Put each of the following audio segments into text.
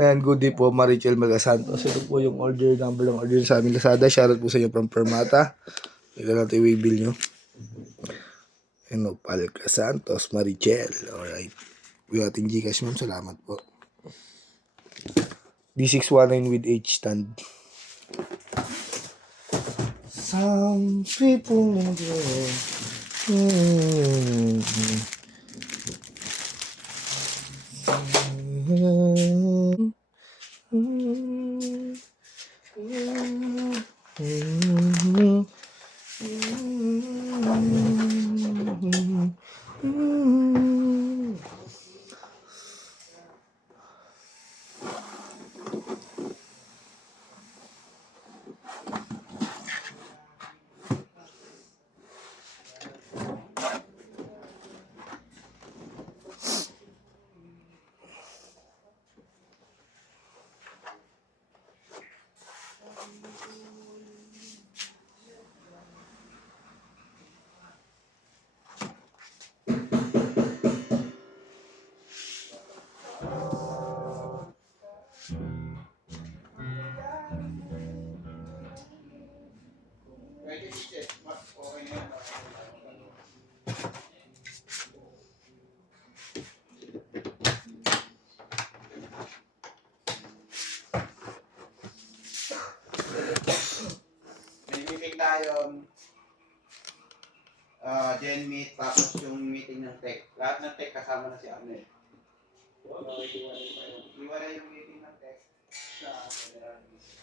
Ayan, good day po, Marichel Magasantos. Ito po yung order number ng order sa aming Lazada. Shoutout po sa inyo from Permata. Ito natin yung way bill nyo. Nopal Santos, Marichel. Alright. Yung ating Gcash, ma'am. Salamat po. D619 with H stand. Some people go. Tayo Gen Meet, tapos yung meeting ng tech. Lahat ng tech kasama na si Arnel. Iwala yung meeting ng tech sa general meeting.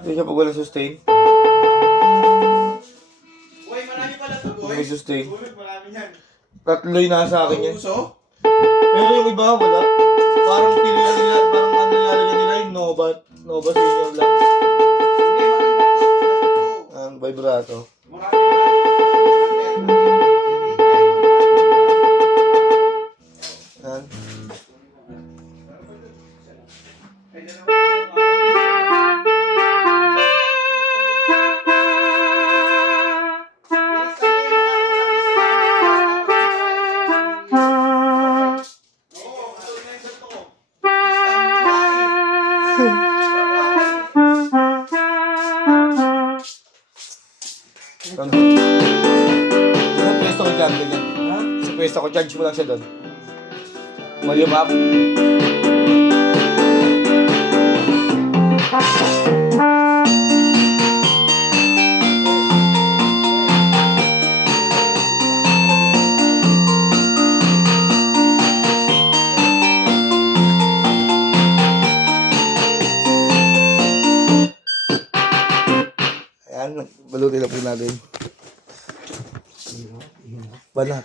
Hindi siya pag walang sustain. Boy, marami pala to, boy. May sustain. Marami yan. Tatlo yung nasa akin yan. Uso? Pero yung iba wala. Parang pinila nila, parang ano nilalagyan nila yung Nova senior lang. Hindi, marami. Ang vibrato. Marami. Yan. Sa pwesto ko dyan, ganyan. Sa pwesto ko, charge mo lang siya doon. Volume up. Ayan, balutin na po natin. Banat.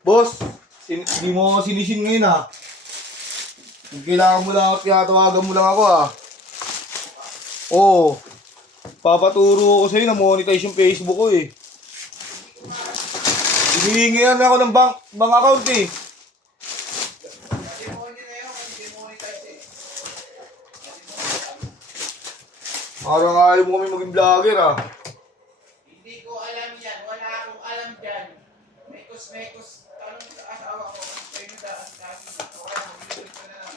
Boss, hindi mo ako sinisin ngayon ha. Kung kailangan mo lang at tinatawagan mo lang ako ha. Oo. Papaturo ko sa'yo na monetize yung Facebook ko eh. Hinihingihan ako ng bank account eh. Parang ayaw mo kami maging vlogger ah. Hindi ko alam yan. Wala akong alam dyan. Mekos. Tanong sa asawa ko. Kayo na daan kasi. Wala akong video ko na lang.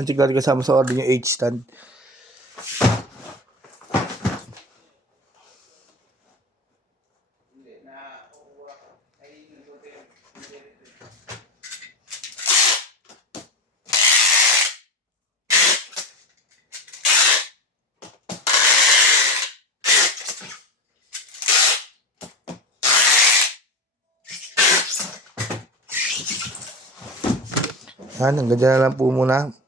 Antik lagi kasama sa order yung H-stand. Hindi, nakukuha ko. Ay, yung hotel. Hanggang dyan na lang po muna.